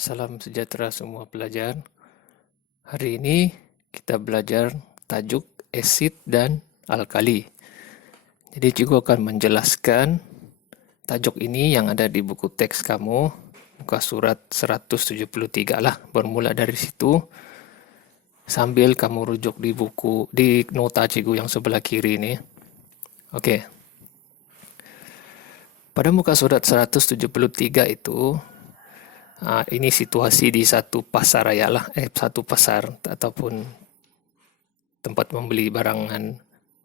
Salam sejahtera semua pelajar. Hari ini kita belajar tajuk asid dan alkali. Jadi cikgu akan menjelaskan tajuk ini yang ada di buku teks kamu, muka surat 173 lah. Bermula dari situ sambil kamu rujuk di nota cikgu yang sebelah kiri ini. Okey. Pada muka surat 173 itu ini situasi di satu pasar raya lah, satu pasar ataupun tempat membeli barangan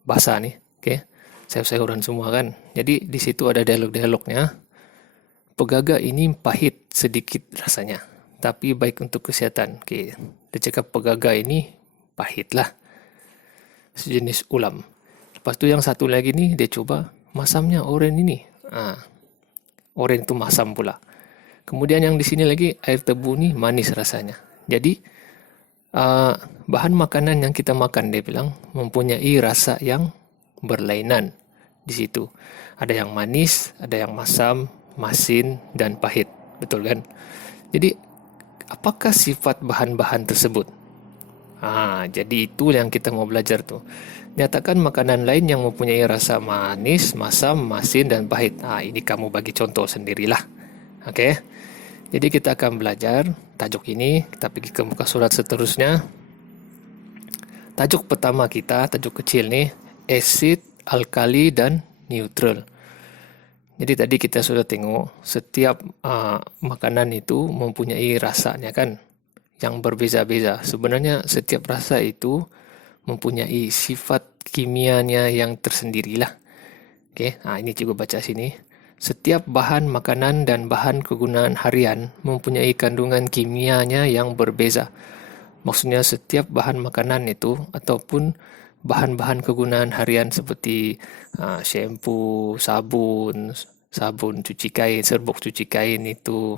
basah ni, okey. Sayur-sayuran semua kan. Jadi di situ ada dialog-dialognya. Pegaga ini pahit sedikit rasanya, tapi baik untuk kesihatan. Okey. Dia cakap pegaga ini pahit lah. Sejenis ulam. Lepas tu yang satu lagi ni dia cuba masamnya oren ini. Oren tu masam pula. Kemudian yang di sini lagi air tebu ni manis rasanya. Jadi bahan makanan yang kita makan dia bilang mempunyai rasa yang berlainan di situ. Ada yang manis, ada yang masam, masin dan pahit. Betul kan? Jadi apakah sifat bahan-bahan tersebut? Jadi itu yang kita mau belajar tu. Nyatakan makanan lain yang mempunyai rasa manis, masam, masin dan pahit. Ini kamu bagi contoh sendirilah. Okey. Jadi kita akan belajar tajuk ini, kita pergi ke muka surat seterusnya. Tajuk pertama kita, tajuk kecil ni, asid, alkali dan neutral. Jadi tadi kita sudah tengok setiap makanan itu mempunyai rasanya kan, yang berbeza-beza. Sebenarnya setiap rasa itu mempunyai sifat kimianya yang tersendirilah. Okey, ini cikgu baca sini. Setiap bahan makanan dan bahan kegunaan harian mempunyai kandungan kimianya yang berbeza. Maksudnya setiap bahan makanan itu ataupun bahan-bahan kegunaan harian seperti shampoo, sabun cuci kain, serbuk cuci kain itu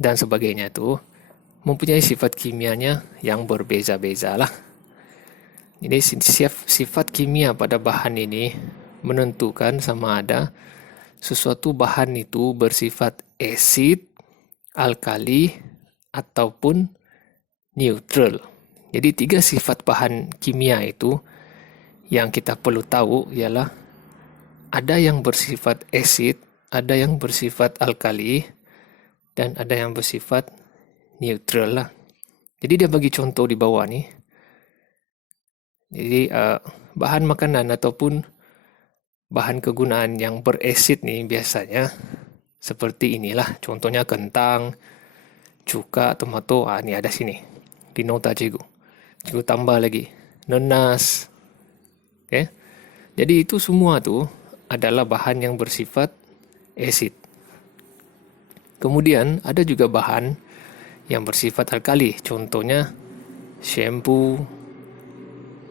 dan sebagainya itu mempunyai sifat kimianya yang berbeza-beza lah. Jadi sifat kimia pada bahan ini menentukan sama ada sesuatu bahan itu bersifat asid, alkali, ataupun neutral. Jadi 3 sifat bahan kimia itu yang kita perlu tahu ialah ada yang bersifat asid, ada yang bersifat alkali, dan ada yang bersifat neutral lah. Jadi dia bagi contoh di bawah ni. Jadi bahan makanan ataupun bahan kegunaan yang berasid ni biasanya seperti inilah. Contohnya kentang, cuka, tomato. Ni ada sini. Di nota cikgu. Cikgu tambah lagi. Nenas. Okay. Jadi itu semua tu adalah bahan yang bersifat asid. Kemudian ada juga bahan yang bersifat alkali. Contohnya shampoo,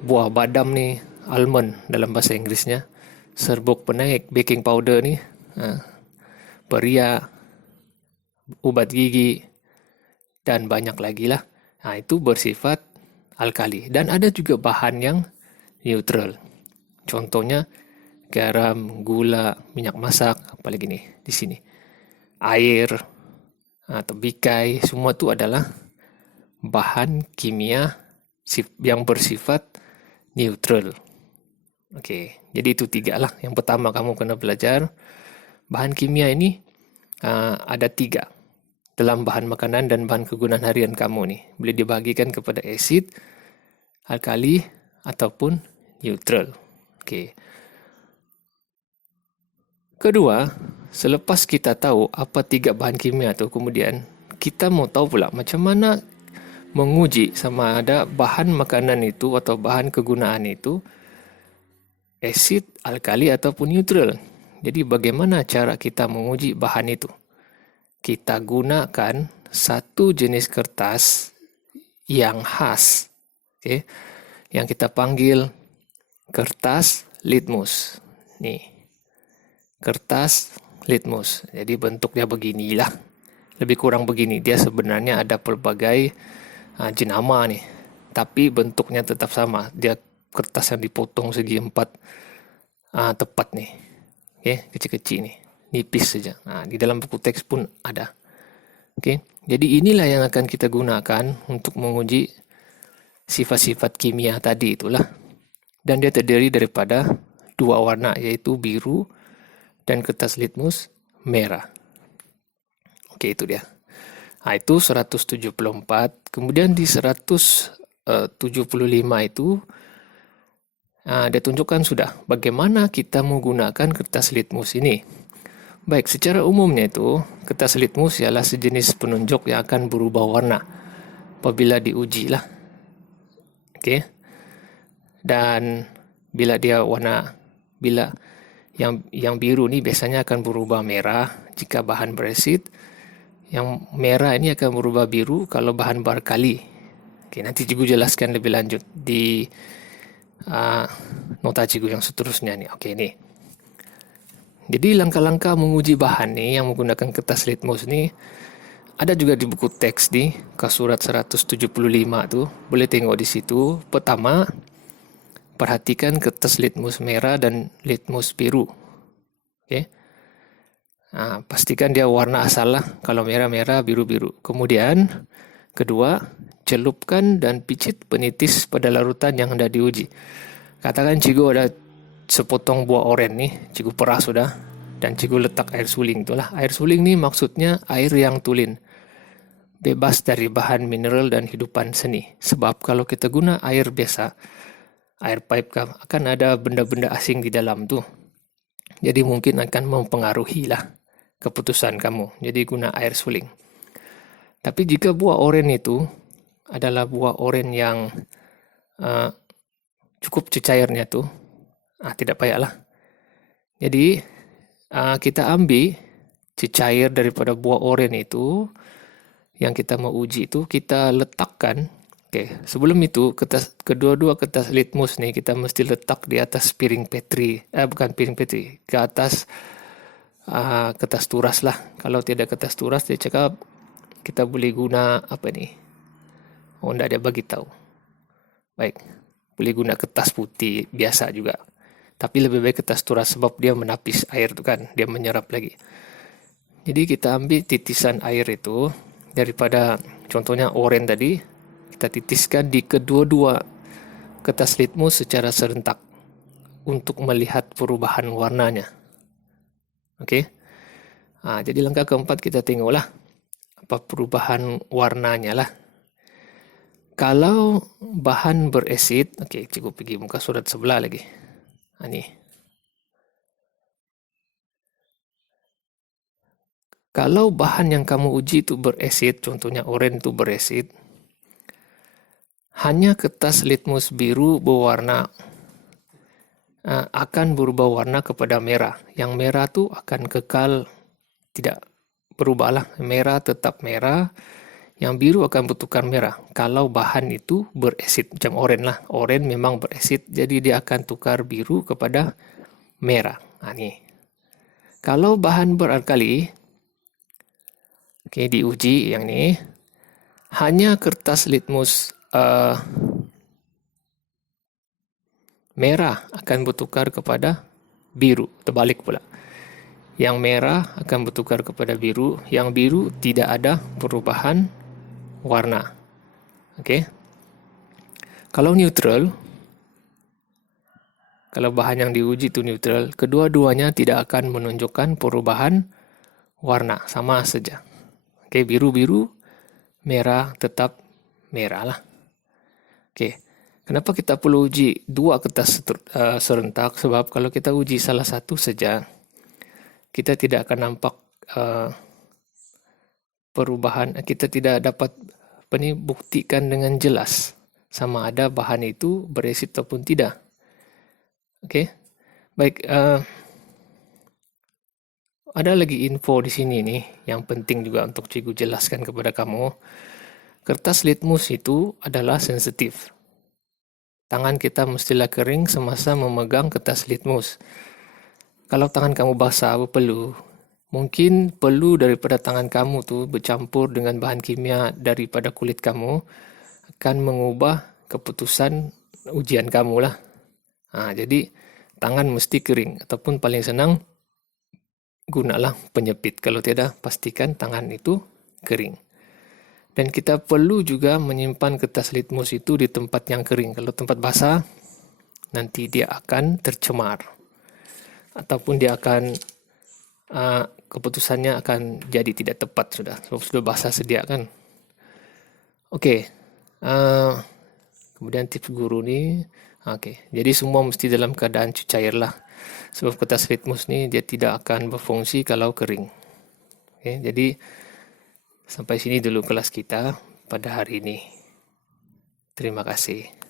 buah badam ni, almond dalam bahasa Inggerisnya. Serbuk penaik, baking powder ni, periak, ubat gigi, dan banyak lagi lah. Itu bersifat alkali. Dan ada juga bahan yang neutral. Contohnya garam, gula, minyak masak, apalagi ni di sini. Air, atau bikai, semua tu adalah bahan kimia yang bersifat neutral. Okey, jadi itu 3 lah. Yang pertama kamu kena belajar bahan kimia ini ada 3 dalam bahan makanan dan bahan kegunaan harian kamu ni. Boleh dibahagikan kepada asid, alkali ataupun neutral. Okey. Kedua, selepas kita tahu apa 3 bahan kimia tu, kemudian kita mau tahu pula macam mana menguji sama ada bahan makanan itu atau bahan kegunaan itu asid, alkali ataupun neutral. Jadi bagaimana cara kita menguji bahan itu? Kita gunakan satu jenis kertas yang khas, okay, yang kita panggil kertas litmus. Ni, kertas litmus. Jadi bentuknya beginilah. Lebih kurang begini. Dia sebenarnya ada pelbagai jenama ni. Tapi bentuknya tetap sama. Dia kertas yang dipotong segi 4 tepat ni. Okey, kecil-kecil ni. Nipis saja. Di dalam buku teks pun ada. Okey. Jadi inilah yang akan kita gunakan untuk menguji sifat-sifat kimia tadi itulah. Dan dia terdiri daripada dua warna, yaitu biru dan kertas litmus merah. Oke, itu dia. Nah, itu 174. Kemudian di 175 itu dia tunjukkan sudah bagaimana kita menggunakan kertas litmus ini. Baik, secara umumnya itu kertas litmus ialah sejenis penunjuk yang akan berubah warna apabila diuji lah. Oke. Dan bila yang biru ni biasanya akan berubah merah jika bahan beresid. Yang merah ini akan berubah biru kalau bahan berkali. Oke, nanti cikgu jelaskan lebih lanjut di nota cikgu yang seterusnya ni. Oke, ni. Jadi langkah-langkah menguji bahan ni yang menggunakan kertas litmus ni ada juga di buku teks ni, ke surat 175 tu. Boleh tengok di situ. Pertama, perhatikan kertas litmus merah dan litmus biru. Okey. Pastikan dia warna asal lah. Kalau merah-merah, biru-biru. Kemudian, kedua, celupkan dan picit penitis pada larutan yang hendak diuji. Katakan cikgu ada sepotong buah oren ni, cikgu peras sudah, dan cikgu letak air suling itulah. Air suling ni maksudnya air yang tulen, bebas dari bahan mineral dan hidupan seni. Sebab kalau kita guna air biasa, air pipe akan ada benda-benda asing di dalam tu. Jadi mungkin akan mempengaruhi lah keputusan kamu. Jadi guna air suling. Tapi jika buah oren itu adalah buah oren yang cukup cecairnya tu, tidak payahlah. Jadi kita ambil cecair daripada buah oren itu yang kita mau uji itu, kita letakkan. Sebelum itu kedua-dua kertas litmus ni kita mesti letak di atas piring petri, bukan piring petri, ke atas kertas turas lah. Kalau tidak kertas turas, dia cakap kita boleh guna apa ni? Enggak, dia bagi tahu. Baik, boleh guna kertas putih biasa juga. Tapi lebih baik kertas turas sebab dia menapis air tu kan, dia menyerap lagi. Jadi kita ambil titisan air itu daripada contohnya oren tadi, kita titiskan di kedua-dua kertas litmus secara serentak untuk melihat perubahan warnanya. Okey. Jadi langkah keempat kita tengoklah apa perubahan warnanya lah. Kalau bahan beresid, cikgu pergi muka surat sebelah lagi. Ni. Kalau bahan yang kamu uji itu beresid, contohnya oren itu beresid, hanya kertas litmus biru berwarna akan berubah warna kepada merah. Yang merah tu akan kekal tidak berubahlah. Merah tetap merah. Yang biru akan bertukar merah. Kalau bahan itu beresid, macam oren lah. Oren memang beresid, jadi dia akan tukar biru kepada merah. Ni. Kalau bahan beralkali, diuji yang ni, hanya kertas litmus merah akan bertukar kepada biru. Terbalik pula. Yang merah akan bertukar kepada biru. Yang biru tidak ada perubahan warna. Okey. Kalau neutral, kalau bahan yang diuji itu neutral, kedua-duanya tidak akan menunjukkan perubahan warna. Sama saja. Okey, biru-biru, merah tetap merah lah. Okey. Kenapa kita perlu uji dua kertas serentak? Sebab kalau kita uji salah satu saja, kita tidak akan nampak perubahan. Kita tidak dapat buktikan dengan jelas sama ada bahan itu beresid ataupun tidak. Okey. Baik, ada lagi info di sini nih yang penting juga untuk cikgu jelaskan kepada kamu. Kertas litmus itu adalah sensitif. Tangan kita mestilah kering semasa memegang kertas litmus. Kalau tangan kamu basah, berpeluh, mungkin peluh daripada tangan kamu tu bercampur dengan bahan kimia daripada kulit kamu akan mengubah keputusan ujian kamu lah. Jadi tangan mesti kering ataupun paling senang gunalah penyepit. Kalau tidak, pastikan tangan itu kering. Dan kita perlu juga menyimpan kertas litmus itu di tempat yang kering. Kalau tempat basah, nanti dia akan tercemar. Ataupun dia akan, keputusannya akan jadi tidak tepat sudah. Sebab sudah basah sedia kan. Oke. Kemudian tips guru ni. Oke. Jadi semua mesti dalam keadaan cuci air lah. Sebab kertas litmus ni dia tidak akan berfungsi kalau kering. Oke. Jadi sampai sini dulu kelas kita pada hari ini. Terima kasih.